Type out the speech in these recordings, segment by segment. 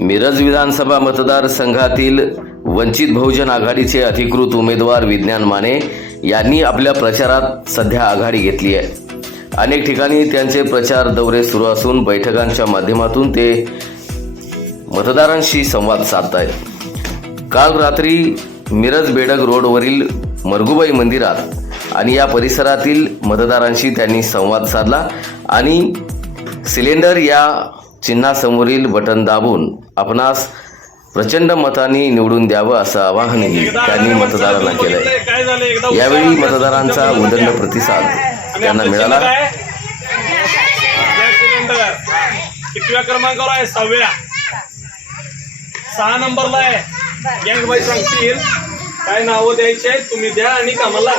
मिरज विधानसभा मतदारसंघातील वंचित बहुजन आघाडीचे अधिकृत उमेदवार विज्ञान माने यांनी आपल्या प्रचारात सध्या आघाडी घेतली आहे. अनेक ठिकाणी त्यांचे प्रचार दौरे सुरू असून बैठकांच्या माध्यमातून ते मतदारांशी संवाद साधत आहेत काल रात्री मिरज बेडग रोडवरील मरगुबाई मंदिरात आणि या परिसरातील मतदारांशी त्यांनी संवाद साधला आणि सिलेंडर या चिन्हासमोरील बटन दाबून आपणास प्रचंड मतांनी निवडून द्यावं असं आवाहनही त्यांनी मतदारांना केलंय. काय झालं यावेळी मतदारांचा उदंड प्रतिसाद त्यांना मिळाला. कितव्या क्रमांकावर आहे? सहाव्या. सहा नंबरला आहे. गँग बाई सांगतील. काय नावं द्यायची तुम्ही द्या आणि कामाला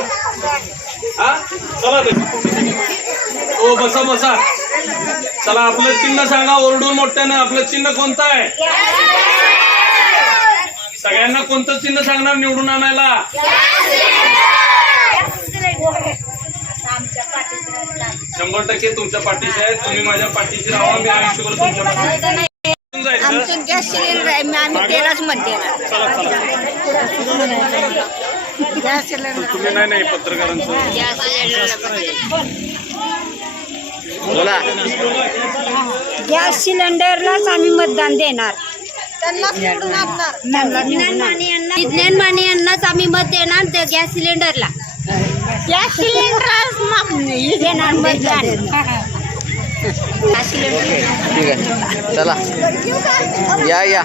हा? चला ओ हो बसा बसा. चला आपलं चिन्ह सांगा ओरडून मोठ्यानं. आपलं चिन्ह कोणतं आहे? सगळ्यांना कोणतं चिन्ह सांगणार निवडून आणायला? शंभर टक्के तुमच्या पाठीशी आहे. तुम्ही माझ्या पाठीशी राहा. मी आयुष्यभर तुमच्या पाठीशी आमचं गॅस सिलेंडर आहे मी आम्ही तेलाच म्हणते. गॅस सिलेंडर तुम्ही नाही नाही पत्रकारांचं. गॅस सिलेंडर बोला. गॅस सिलेंडरलाच आम्ही मतदान देणार. विज्ञान माने यांनाच आम्ही मत देणार त्या गॅस सिलेंडरला. गॅस सिलेंडर देणार मतदान. Gas cylinder. ठीक आहे. चला. या या.